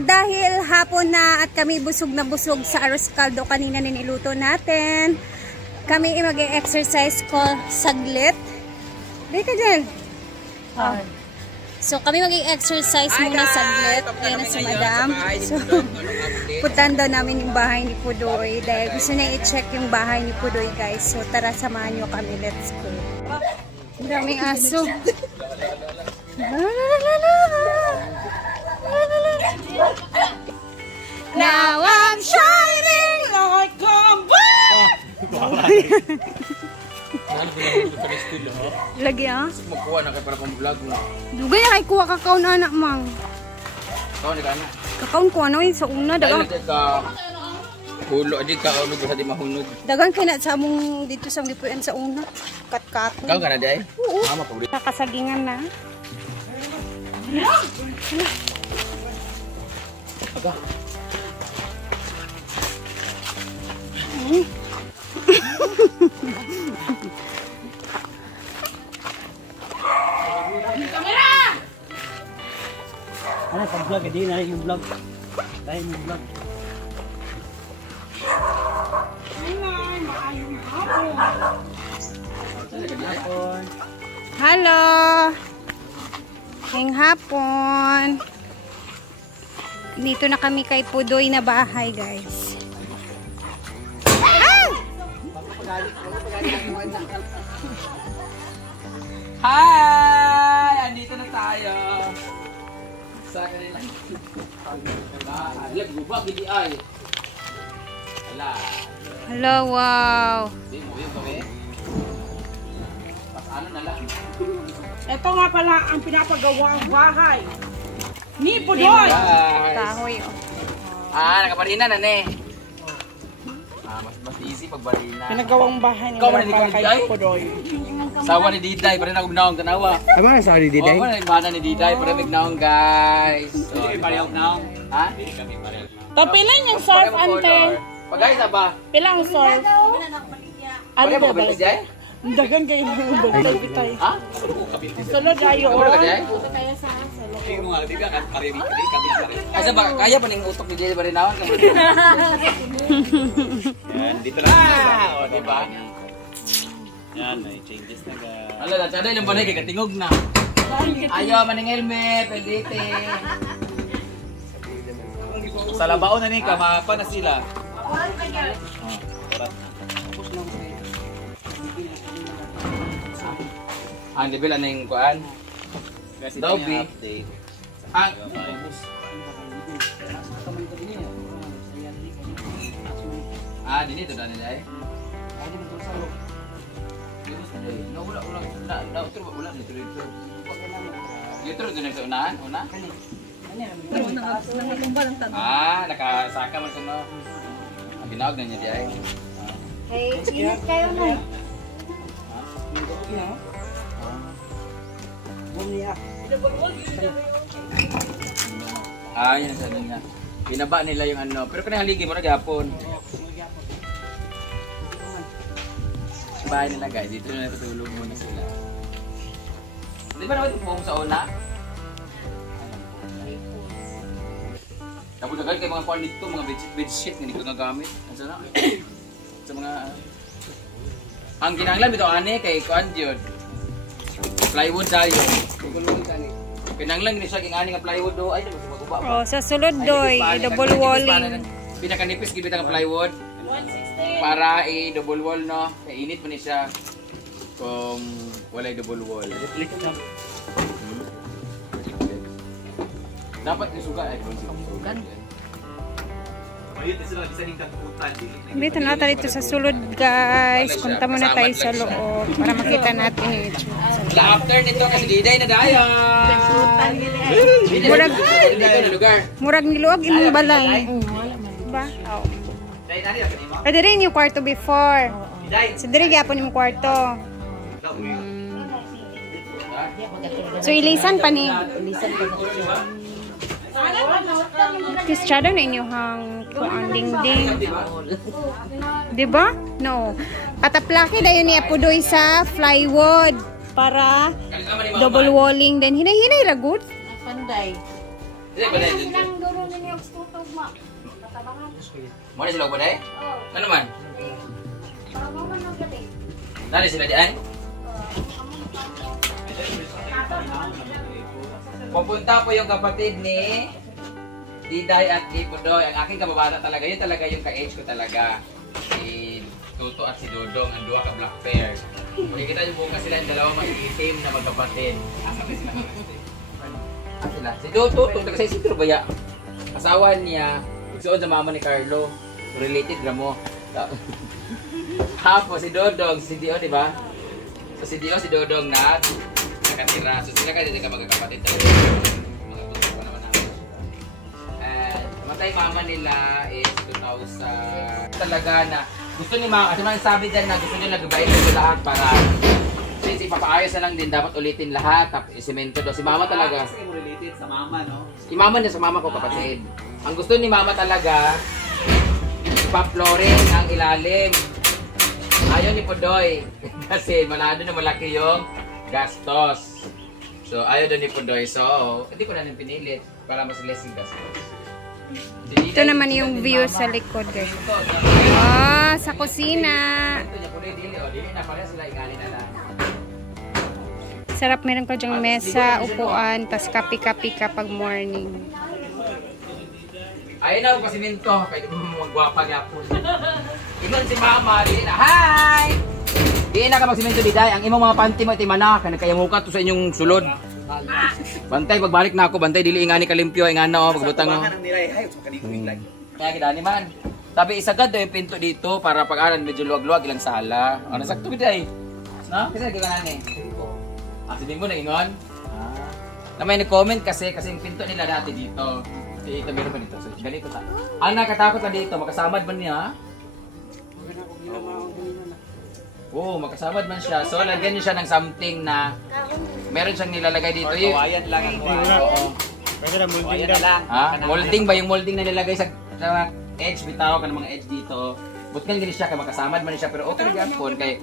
Dahil hapon na at kami busog na busog sa arroz caldo kanina niluto natin. Kami mag-exercise ko saglit. Dito ka dyan. Oh. So kami mag-exercise muna saglit. Ayun na si Madam. So putan daw namin yung bahay ni Pudoy. Dahil gusto na i-check yung bahay ni Pudoy guys. So tara samahan nyo kami. Let's go. Ang daming aso. Now I'm shining like a bomb. Lagi ah. Magkuha na kayo para pang vlog mo. Dugay na kay kuha kakaon anak mang. Kakaon ni kana. Kakaon ko ano yun sa una dagang. Hulo di ka ulo sa di mahunog. Dagang kina sa among dito sa gipuan sa una. Kat-kat. Kau kana di ay? Oo. Mama pa ulit. Nakasagingan na. Aga. Kamera! Ano pag-vlog? Hindi na yung vlog. Dahil yung vlog. Hello. Ngayong hapon. Dito na kami kay Pudoy na bahay, guys. Ah! Hi! Andito na tayo. Sa kanila. Hala, gubak gidi ay. Hala. Hello, wow. Di mo yung kami. Pas ano na lang. Ito nga pala ang pinapagawang bahay ni Pudoy. Kahoy, oh. Nakabarina na ne. Mas easy pag barina. Pinagawang bahay ni Diday? Pudoy. Sawa ni Diday, pero na gumnaong tanawa. Ay, mga sawa ni Diday? Oo, mana ni Diday, pero mignaong guys. Hindi pareho naong. Ha? Tapilan yung surf, ante. Pagay sa ba? Pilang surf. Ano ba ba? Diday? Dagan kayo yung bitay. Ha? Sunod ayo. Ano ka Diday? Asa ba kaya pa ning utok ni Diday ba rin naon? Yan, dito na. O, di ba? Yan, may changes na ga. Ala, tsada ilang balay kay katingog na. Ayo maning helmet, pwedete. Sa labaw na ni kamapa na sila. Ang level ano yung kuan? Dobby. Ang dini to dani ay. No wala na utro wala dito dito. Dito rin sa unahan, una. Nakasaka man sa no. Ang ginawag na niya di ay. Hey, init kayo na. Yan sa niya. Binaba nila yung ano, pero kanang haligi mo na gapon. Bahay nila guys, dito na natutulog muna sila. Di ba naman po sa una? Tapos nagal kayo mga kuwan dito, mga bedsheet na hindi ko nagamit. Ano na? Sa mga... Ang ginanglan ito, ane, kay kuwan yun. Plywood tayo. Kinanglan gini siya, king ane nga plywood do. Ay, maguba pa. Oh, sa sulod doy, double walling. Pinakanipis, gibit ang plywood. Para i-double wall, no? Kainit mo ni siya kung walay double wall. Dapat isuga ay sugan. Dito na tayo dito sa sulod, guys. Punta muna tayo sa loob para makita natin yung itsura. After nito kasi Diday na daya. Murag niluwag imong balay. Ba? Oo. Pwede rin yung kwarto before. So, diri gyapon yung kwarto. So, ilisan pa ni. Kischado na inyong kuang dingding. Diba? No. Pataplaki dayon niya Pudoy sa plywood para double walling. Then, hinay-hinay ragod. Panday. Mo na sila ko day? Ano naman? Nari sila di ay? Pupunta po yung kapatid ni Diday at ni Pudoy. Ang aking kababata talaga, yun talaga yung ka-age ko talaga. Si Tuto at si Dodong, ang duwa ka black pair. Makikita yung bunga sila, yung dalawa mag-itim na magkapatid. Asa ba sila? Asa sila? Si Tuto, taga sa Isidro Baya. Asawa niya, igsoon sa mama ni Carlo. Related na mo. Tapos si Dodong, si Dio, di ba? So si Dio, si Dodong na nakatira. So sila ka magkakapatid talaga. Mga tuto pa naman namin. And matay mama nila is 2000. Talaga na gusto ni mama, kasi mga sabi dyan na gusto nyo nag-bayad nyo lahat para since ipapaayos na lang din, dapat ulitin lahat. Tapos isemento daw. Si mama talaga. Kasi mo related sa mama, no? Si mama niya sa mama ko kapatid. Ang gusto ni mama talaga, pa-flooring ang ilalim. Ayaw ni Pudoy. Kasi malado na malaki yung gastos. So ayaw doon ni Pudoy. So hindi ko na rin pinilit para mas less yung gastos. Ito naman yung view sa likod, guys. Sa kusina. Sarap, meron ko dyang mesa, upuan, tas kapi-kapi kapag morning. Ayun na, pasiminto. Kaya magwapa gapon. Iman si mama, di na. Hi! Di na ka magsiminto, Diday. Ang imong mga panty mo, itimana. Kaya mukat to sa inyong sulod. Bantay, pagbalik na ako. Bantay, dili ingani kalimpyo. Ingana o, pagbutang o. Kaya kidani man. Sabi, isagad daw yung pinto dito para pag-aran medyo luwag-luwag ilang sala. Ano, sakto Diday? No? Kasi nagkakanan eh. Sabihin mo na ingon? Na may nag-comment kasi yung pinto nila dati dito. Ito meron pa dito. So, ganito ta. Ang nakatakot na dito, makasamad man niya. Oo, makasamad man siya. So, lagyan niyo siya ng something na meron siyang nilalagay dito. Kawayan lang ang kawayan na lang. Molding ba? Yung molding na nilagay sa edge, bitaw ka ng mga edge dito. Butkan gini siya, kaya makasamad man siya. Pero okay na gapon kay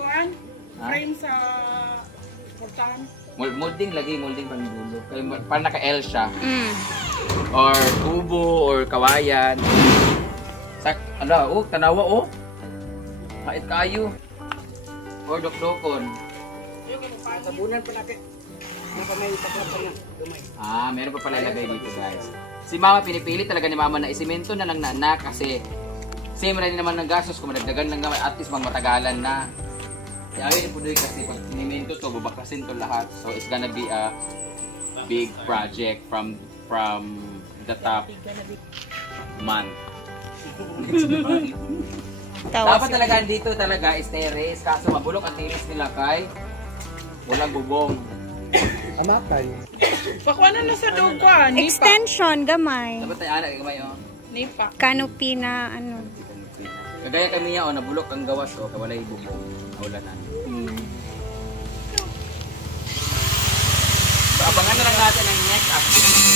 Frame sa portahan. molding lagi, molding pandulo. Kaya parang naka-L siya. Or tubo, or kawayan. Tanawa Hait kayo. Or dok-dokon. Sabunan pa natin. Meron pa pala ilagay dito, guys. Si mama pinipili talaga ni mama na isimento na lang na kasi same rin naman ng gastos kung madagdagan lang naman at least matagalan na. Kaya ayun po doon kasi pag inimento to, babakasin to lahat. So it's gonna be a big project from the top month. Dapat talaga dito talaga is terrace, kaso mabulok ang terrace nila kay walang bubong. Amakay. Pakuha na sa duga. Extension, gamay. Dapat tayo anak gamay Nipa. Canopy na ano. Kagaya kami niya nabulok ang gawas kawalay bubong. Naulanan. So, abangan na lang natin ang next activity.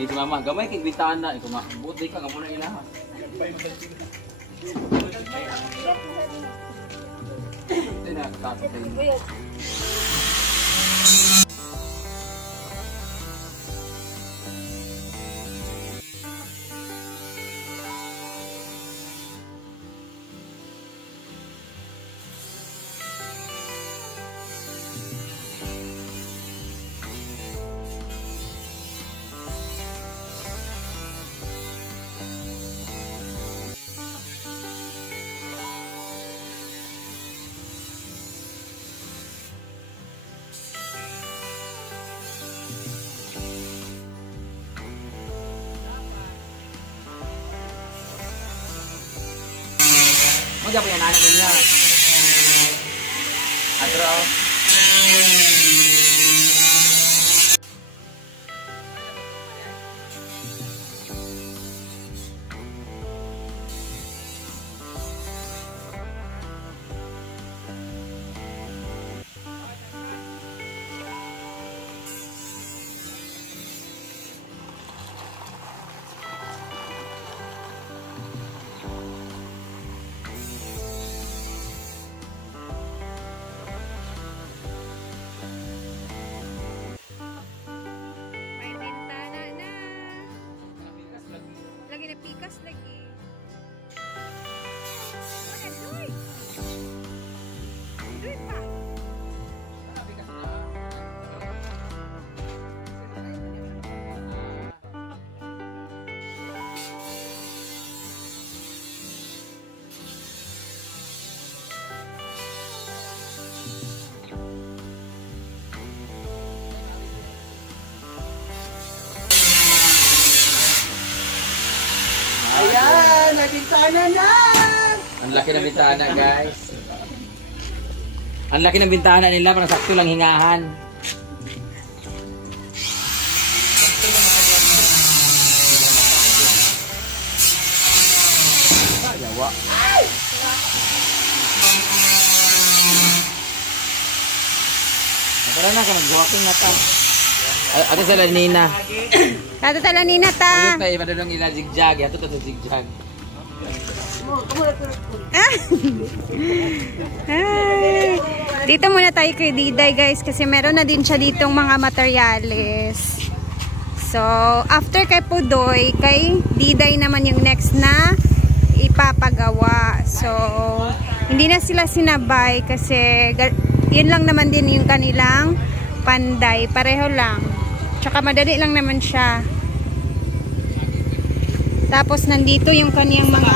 Ito mama, gamay kay bitaan na. Ito buti ka nga muna ilaha. Ito na, tato tayo. Magya po yan anak niya. Atro. bigas lagi. Wala, Joy! Joy pa! Ayan, nabintana na! Ang laki ng bintana, guys. Ang laki ng bintana nila, parang sakto lang hingahan. Yawa. Tara na ka, mag-walking na ta. Ate sa Lanina. Tato tala nina ta. Ayun tayo, madalong ila zigzag. Ito to zigzag. Ay. Dito muna tayo kay Diday guys kasi meron na din siya ditong mga materyales. So, after kay Pudoy, kay Diday naman yung next na ipapagawa. So, hindi na sila sinabay kasi yun lang naman din yung kanilang panday. Pareho lang. Tsaka madali lang naman siya. Tapos nandito yung kaniyang mga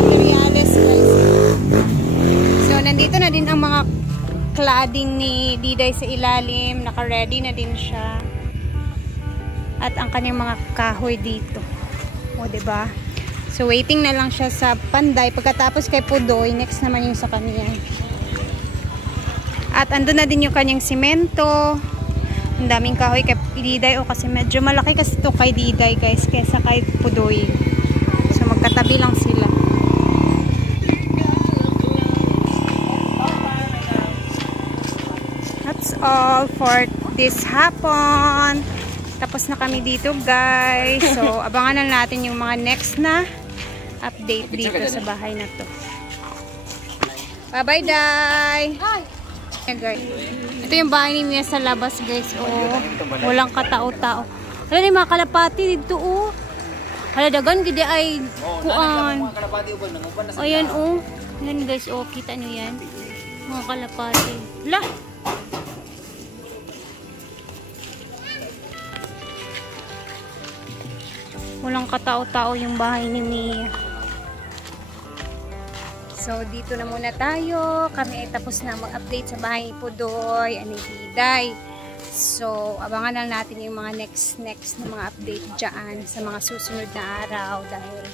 materials guys. So nandito na din ang mga cladding ni Diday sa ilalim. Naka-ready na din siya. At ang kaniyang mga kahoy dito. O diba? So waiting na lang siya sa panday. Pagkatapos kay Pudoy, next naman yung sa kaniya. At andun na din yung kanyang simento. Ang daming kahoy kay Diday kasi medyo malaki kasi ito kay Diday guys kaysa kay Pudoy. So magkatabi lang sila. That's all for this hapon. Tapos na kami dito guys. So abangan na natin yung mga next na update dito sa bahay na to. Bye bye Day! Guys. Ito yung bahay ni Mia sa labas guys. Oh, walang katao-tao. Hala ni mga kalapati dito oh. Hala dagan gidi ay kuan. Ayan oh. Yan guys oh, kita niyo yan. Mga kalapati. Hala. Walang katao-tao yung bahay ni Mia. So, dito na muna tayo. Kami ay tapos na mag-update sa bahay ni Pudoy, ani Diday. So, abangan lang natin yung mga next na mga update dyan sa mga susunod na araw dahil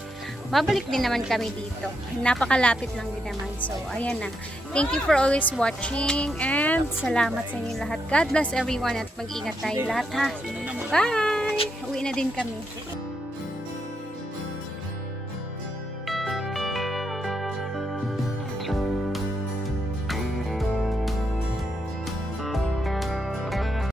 babalik din naman kami dito. Napakalapit lang din naman. So, ayan na. Thank you for always watching and salamat sa inyo lahat. God bless everyone at mag-ingat tayo lahat ha. Bye! Uwi na din kami.